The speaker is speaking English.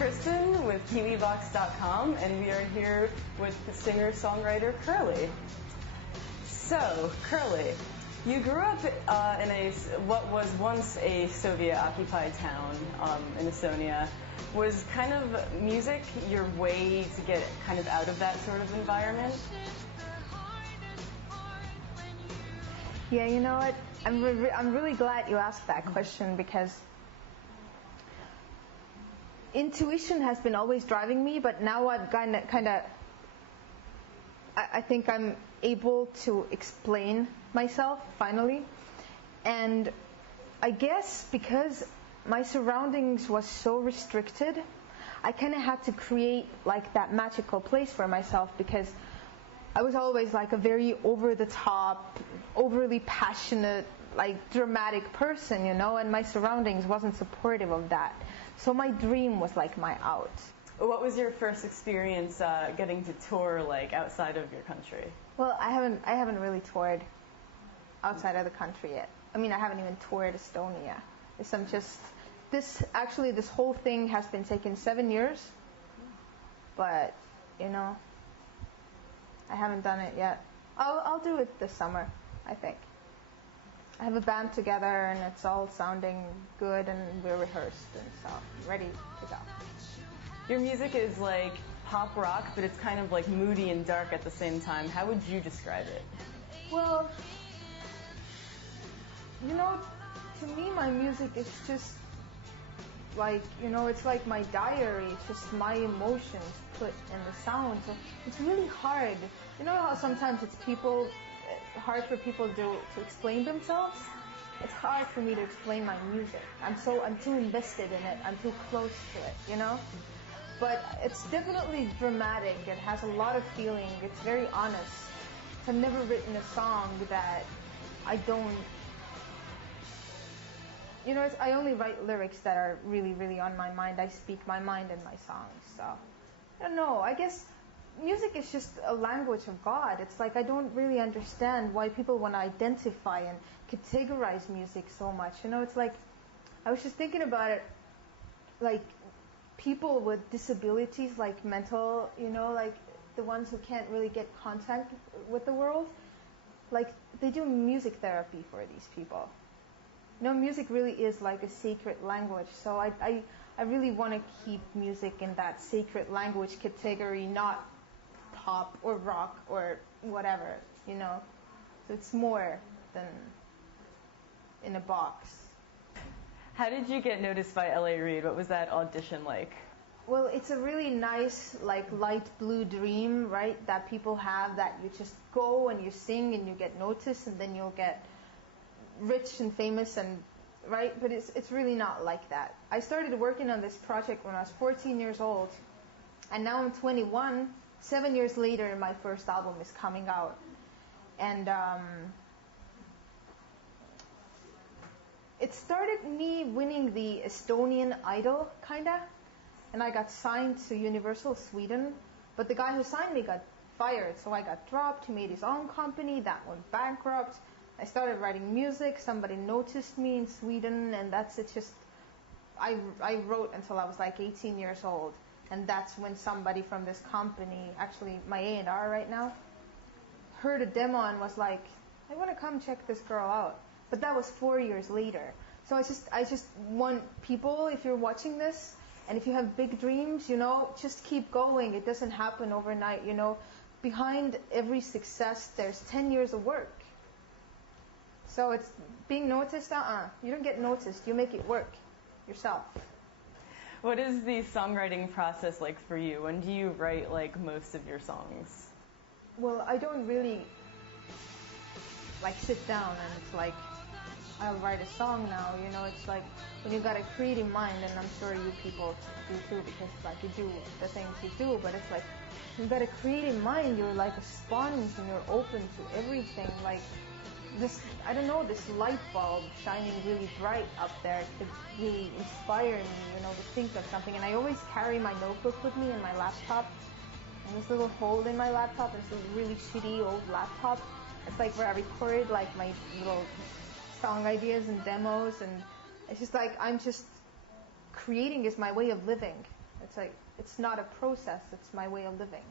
Kristen with KiwiboxDotCom, and we are here with the singer-songwriter Kerli. So, Kerli, you grew up in what was once a Soviet-occupied town in Estonia. Was kind of music your way to get kind of out of that sort of environment? Yeah, you know what? I'm really glad you asked that question, because intuition has been always driving me, but now I've I think I'm able to explain myself finally. And I guess because my surroundings was so restricted, I kind of had to create like that magical place for myself, because I was always like a very over the top, overly passionate, like dramatic person, you know, and my surroundings wasn't supportive of that. So my dream was like my out. What was your first experience getting to tour like outside of your country? Well, I haven't really toured outside of the country yet. I mean, I haven't even toured Estonia. This whole thing has been taking 7 years, but you know, I haven't done it yet. I'll do it this summer, I think. I have a band together and it's all sounding good and we're rehearsed and so I'm ready to go. Your music is like pop rock, but it's kind of like moody and dark at the same time. How would you describe it? Well, you know, to me my music is just like, you know, it's like my diary. It's just my emotions put in the sound. So it's really hard. You know how sometimes it's hard for people to explain themselves? It's hard for me to explain my music. I'm too invested in it. I'm too close to it, you know? But it's definitely dramatic. It has a lot of feeling. It's very honest. I've never written a song that I don't, you know, I only write lyrics that are really, really on my mind. I speak my mind in my songs. So, I don't know. I guess music is just a language of God. It's like I don't really understand why people want to identify and categorize music so much. You know, it's like, I was just thinking about it, like people with disabilities, like mental, you know, like the ones who can't really get contact with the world, like they do music therapy for these people. You know, music really is like a sacred language. So I really want to keep music in that sacred language category, not pop or rock or whatever, you know. So it's more than in a box. How did you get noticed by L.A. Reid? What was that audition like? Well, it's a really nice, like, light blue dream, right, that people have, that you just go and you sing and you get noticed and then you'll get rich and famous, and right? But it's really not like that. I started working on this project when I was 14 years old, and now I'm 21. 7 years later, my first album is coming out, and it started me winning the Estonian Idol, kinda, and I got signed to Universal Sweden, but the guy who signed me got fired, so I got dropped. He made his own company, that went bankrupt. I started writing music, somebody noticed me in Sweden, and that's it. Just I wrote until I was like 18 years old, and that's when somebody from this company, actually my A&R right now, heard a demo and was like, I want to come check this girl out. But that was 4 years later. So I just want people, if you're watching this, and if you have big dreams, you know, just keep going. It doesn't happen overnight, you know. Behind every success, there's 10 years of work. So it's being noticed, you don't get noticed, you make it work yourself. What is the songwriting process like for you? When do you write like most of your songs? Well, I don't really like sit down and it's like, I'll write a song now, you know. It's like when you got a creative mind, and I'm sure you people do too, because like you do the things you do, but it's like you got a creative mind, you're like a sponge and you're open to everything. Like this, I don't know, this light bulb shining really bright up there could really inspire me, you know, to think of something. And I always carry my notebook with me and my laptop, and this little hole in my laptop, and it's a really shitty old laptop. It's like where I record like my little song ideas and demos, and it's just like I'm just creating is my way of living. It's like, it's not a process, it's my way of living.